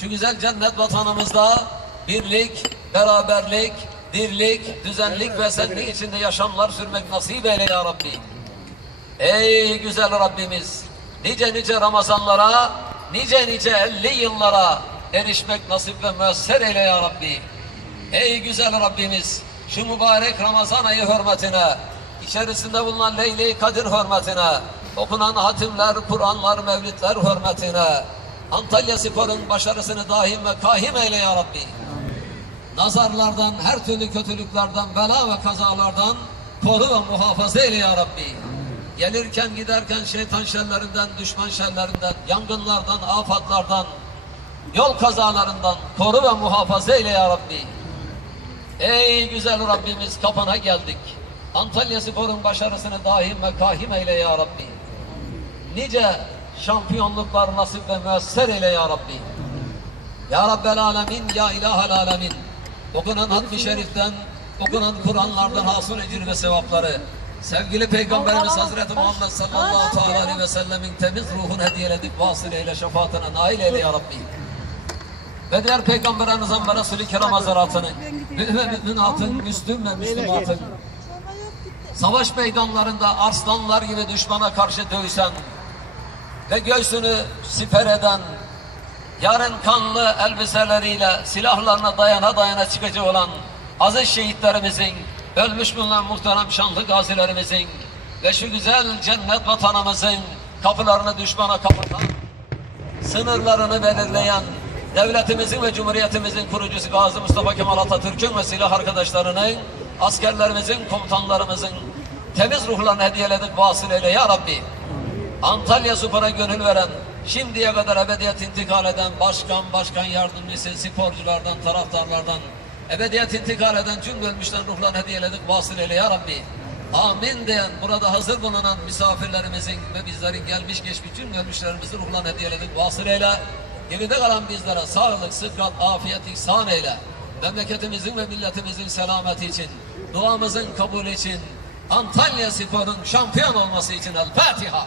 şu güzel cennet vatanımızda birlik, beraberlik, dirlik, düzenlik ve senlik içinde yaşamlar sürmek nasip eyle ya Rabbi. Ey güzel Rabbimiz, nice nice Ramazanlara, nice nice elli yıllara erişmek nasip ve müesser eyle ya Rabbi. Ey güzel Rabbimiz, şu mübarek Ramazan ayı hürmetine, içerisinde bulunan Leyle-i Kadir hürmetine, okunan hatimler, Kur'anlar, mevlitler hürmetine, Antalya Spor'un başarısını daim ve kahim eyle ya Rabbi. Nazarlardan, her türlü kötülüklerden, bela ve kazalardan koru ve muhafaza eyle ya Rabbi. Gelirken giderken şeytan şerlerinden, düşman şerlerinden, yangınlardan, afatlardan, yol kazalarından koru ve muhafaza eyle ya Rabbi. Ey güzel Rabbimiz kapana geldik. Antalya Spor'un başarısını daim ve kahim eyle ya Rabbi. Nice şampiyonluklar nasip ve müesser eyle ya Rabbi. Ya Rabbel Alemin, Ya İlahel Alemin. Okunan hatmi şeriften, okunan Kur'anlardan hasıl ecir ve sevapları, sevgili Peygamberimiz Hazreti Muhammed sallallahu aleyhi ve sellemin temiz ruhunu hediyeledik, vasıl eyle, şefaatine nail eyle ya Rabbi. Ve diğer Peygamberimizin ve Resulü Kiram Hazretini, mümin müminatın, Müslüm ve Müslümatın, savaş meydanlarında arslanlar gibi düşmana karşı dövüşen ve göğsünü siper eden, yarın kanlı elbiseleriyle silahlarına dayana dayana çıkacak olan aziz şehitlerimizin, ölmüş bulunan muhterem şanlı gazilerimizin ve şu güzel cennet vatanımızın kapılarını düşmana kapatan, sınırlarını belirleyen devletimizin ve cumhuriyetimizin kurucusu Gazi Mustafa Kemal Atatürk'ün ve silah arkadaşlarının, askerlerimizin, komutanlarımızın temiz ruhlarını hediyeledik vasıl eyle ya Rabbi. Antalya Spor'a gönül veren, şimdiye kadar ebediyet intikal eden başkan, başkan yardımcısı, sporculardan, taraftarlardan, ebediyet intikal eden tüm ölmüşlerin ruhlarını hediyeledik vasıl eyle ya Rabbi. Amin diyen burada hazır bulunan misafirlerimizin ve bizlerin gelmiş geçmiş tüm ölmüşlerimizin ruhlarını hediyeledik vasıl eyle. Geride kalan bizlere sağlık, sıhhat, afiyet, ihsan eyle. Memleketimizin ve milletimizin selameti için, duamızın kabul için, Antalya Spor'un şampiyon olması için El Fatiha.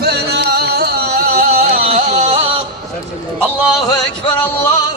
Felah. Allahu Ekber, Allahu